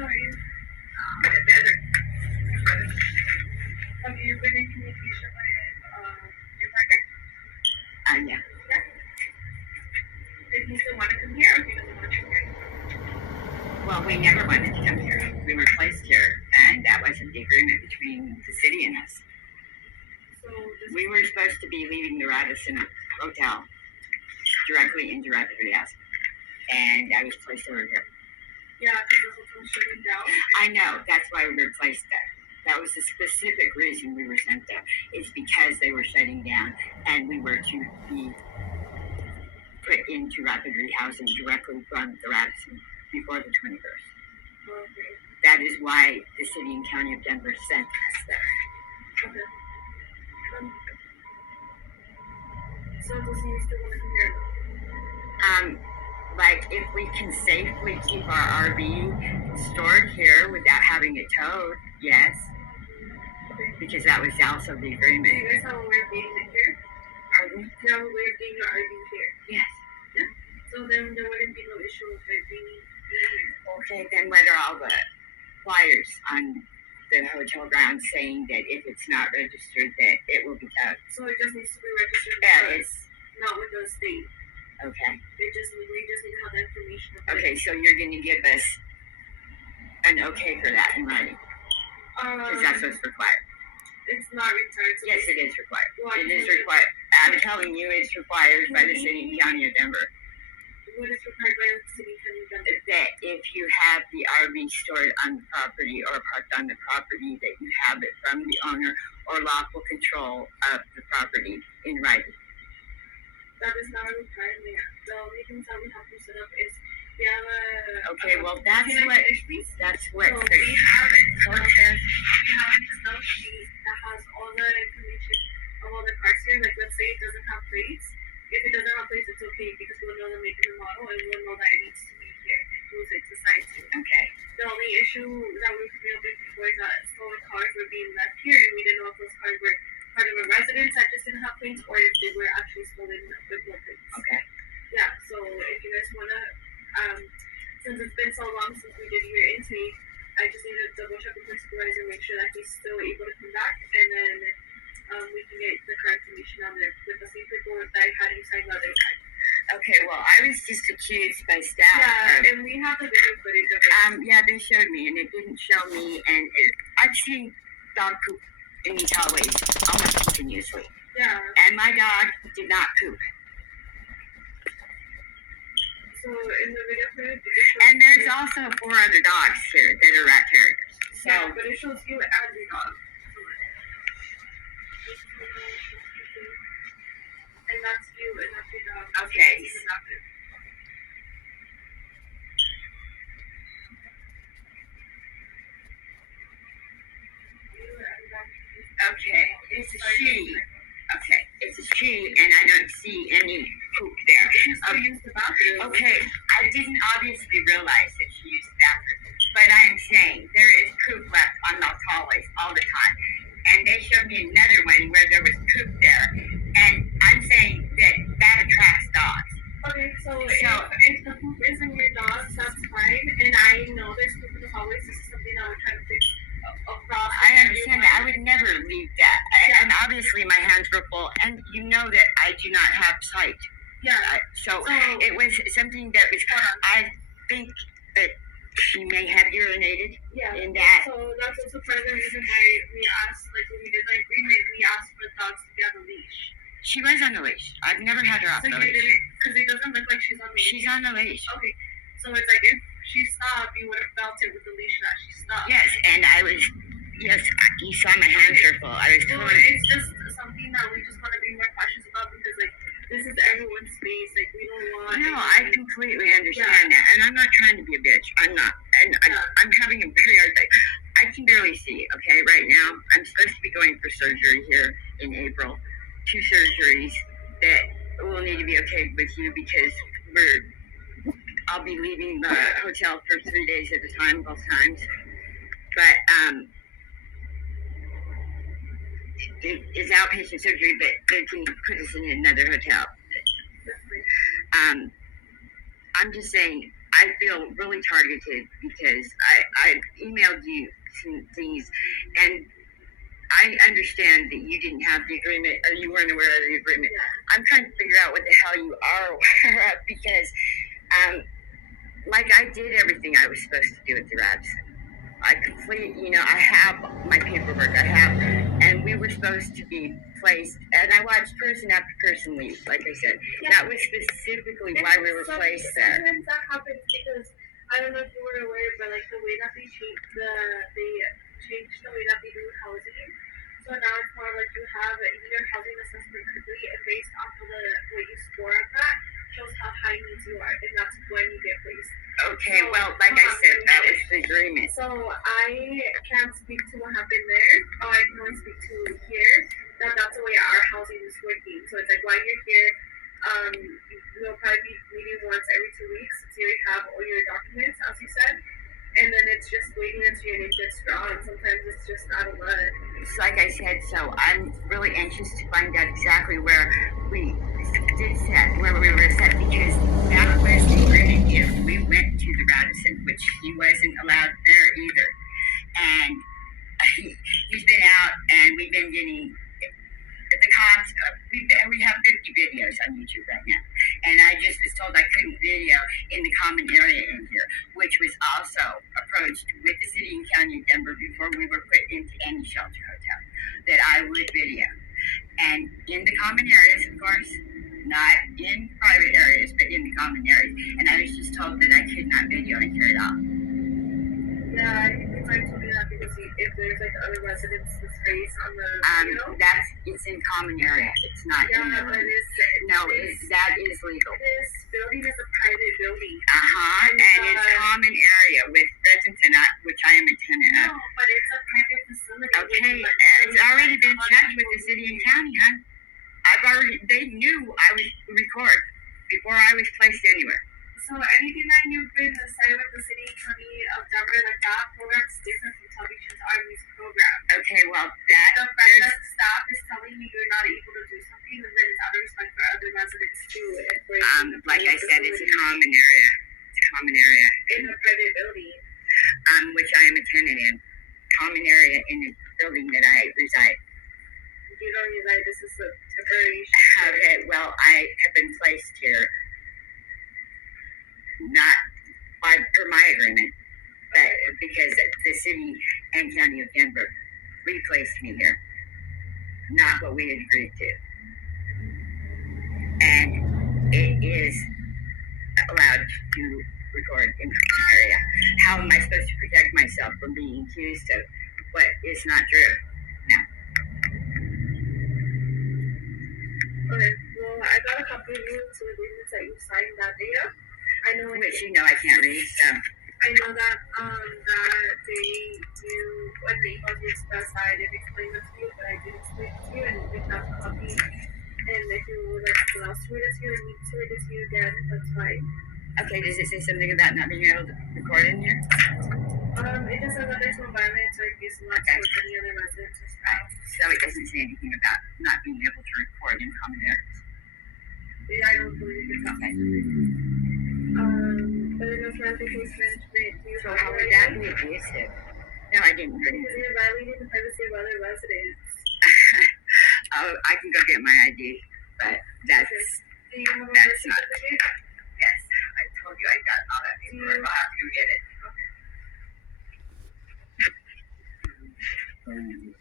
How are you? Better. Have you been in communication with your partner? Yeah. Yeah. Did he still want to come here, or he doesn't want to come here? Well, we never wanted to come here. We were placed here, and that wasn't the agreement between the city and us. So we were supposed to be leaving the Radisson hotel directly into rapid reassess, and I was placed over here. Yeah, because the hotel's shutting down. I know. That's why we were placed there. That was the specific reason we were sent there. It's because they were shutting down, and we were to be put into rapid rehousing directly from the Radisson before the 21st. Okay. That is why the city and county of Denver sent us there. Okay. So does he still want to come here? Like if we can safely keep our RV stored here without having it towed, yes. Okay. Because that was also the agreement. Do you guys have a way of getting it here? Pardon? Do you have a way of getting your RV here? Yes. Yeah. So then there wouldn't be no issue with it being here. Okay, then what are all the flyers on the hotel grounds saying that if it's not registered that it will be towed? So it just needs to be registered. Yeah, it's not with the state. Okay. We just need to have the information. Okay, so you're going to give us an okay for that in writing? Because that's what's required. It's not required. Yes, it is required. Well, it is required. I'm telling you, it's required by the city and county of Denver. What is required by the city and county of Denver? That if you have the RV stored on the property or parked on the property, that you have it from the owner or lawful control of the property in writing. That is not a requirement. The only things that we have to set up is we have a. Okay, well that's what. That's what. So we have an Excel sheet that has all the information of all the cars here. Like let's say it doesn't have plates. If it doesn't have plates, it's okay because we'll know the make and the model and we'll know that it needs to be here. Who's it assigned to? Okay. The only issue that we came up with before is that stolen cars were being left here and we didn't know if those cars were part of a residence that just didn't have plates or if they were actually stolen with no plates. Okay. Yeah, so if you guys want to, since it's been so long since we did your intake, I just need to double check with my supervisor and make sure that he's still able to come back and then we can get the correct information on there with the same paperwork that I had you sign the other time. Okay, well, I was just accused by staff. Yeah, and we have the video footage of it. Yeah, they showed me, and it didn't show me, and I've seen dog poop in these hallways almost continuously. Yeah. And my dog did not poop. So in the video footage, and there's also 4 other dogs here that are rat terriers. So, yeah, but it shows you as your dog. And that's you, and that's your dog. Okay. Okay, it's a she. Okay, it's a she, and I don't see any poop there. She still used the bathroom. Okay, I didn't obviously realize that she used the bathroom, but I'm saying there is poop left on those hallways all the time. And they showed me another one where there was poop there, and I'm saying that attracts dogs. Okay, so if the poop isn't your dog's, that's fine. And I know there's poop in the hallways. This is something that we're trying to fix across. I understand that. I would never leave that. Yeah. And obviously my hands were full, and you know that I do not have sight. Yeah. So it was something that was. I think that she may have urinated. Yeah. In that. So that's also part of the reason why we asked, like when we did the agreement, we asked for dogs to be on the leash. She was on the leash. I've never had her off the leash. Because it doesn't look like she's on the leash. She's on the leash. Okay. So it's like if she stopped, you would have felt it with the leash that she stopped. Yes, and I was. Yes, you saw my hands were full. I was totally. It's just something that we just want to be more cautious about because like this is everyone's space. Like we don't want. No, I completely understand that, and I'm not trying to be a bitch. I'm not, and I'm having a very hard day. I can barely see. Okay, right now I'm supposed to be going for surgery here in April. 2 surgeries that will need to be okay with you because I'll be leaving the hotel for 3 days at a time, both times. But it's outpatient surgery, but they can put us in another hotel. I'm just saying, I feel really targeted because I emailed you some things, and I understand that you didn't have the agreement or you weren't aware of the agreement. I'm trying to figure out what the hell you are aware of because, like, I did everything I was supposed to do at the Radisson. I I have my paperwork, and we were supposed to be placed, and I watched person after person leave, like I said. That was specifically why we were placed there. Sometimes that happens because, I don't know if you were aware, but like the way that they changed the way that they do housing. So now it's more like you have your housing assessment complete, and based off of the way you score on that, shows how high needs you are, and that's when you get placed. Okay, well, like I said, that was the agreement. So I can't speak to what happened there. I can only speak to here. That's the way our housing is working. So it's like while you're here, we'll probably be meeting once every 2 weeks. So you already have all your documents, as you said. And then it's just waiting until your name gets drawn. Sometimes it's just out of luck. It's like I said, so I'm really anxious to find out exactly where we were set, because that was the agreement. If we went to the Radisson, which he wasn't allowed there either, and he's been out, and we've been getting the cops. We have 50 videos on YouTube right now, and I just was told I couldn't video in the common area in here, which was also approached with the city and county of Denver before we were put into any shelter hotel, that I would video. And in the common areas, of course, not in private areas, but in the common areas. And I was just told that I could not video in here at all. Yeah, I think I told you that because if there's like other residents' space on the video. It's in common area. It's not in the... But that is legal. This building is a private building. And it's common area with residents, which I am a tenant of. No, but it's a private facility. Okay, it's already been checked with the city and county, hon. They knew I would record before I was placed anywhere. So anything that you've been assigned with the city and county of Denver, like that program's different from Television's RV's program. Okay, well, The fact that staff is telling you you're not able to do something, and then it's out of respect for other residents too. Like I said, it's a common area. It's a common area. In a private building. Which I am a tenant in. Common area in the building that I reside. You don't reside, this is a temporary. Okay, well, I have been placed here not per my agreement, but because the city and county of Denver replaced me here, not what we had agreed to. And it is allowed to record in the area. How am I supposed to protect myself from being accused of what is not true? No. Okay, well, I got a copy of you to agreements that you signed that day up. I know which I can't read, so. I know that when the email you expressed, I didn't explain it to you, but I did explain it to you, and you have a copy. And if you would like someone else to read it to you, or me to read it to you again, that's fine. Okay, does it say something about not being able to record in here? It just says that there's no violence or abuse allowed with any other residents or staff. So it doesn't say anything about not being able to record in common areas. Yeah, I don't believe it's okay. But in the clarification management, so how would that be abusive? No, I didn't read it. Because you're violating the privacy of other residents. I can go get my ID, but that's not. Yes, I told you I got all that paperwork. I'll have to go get it. Okay.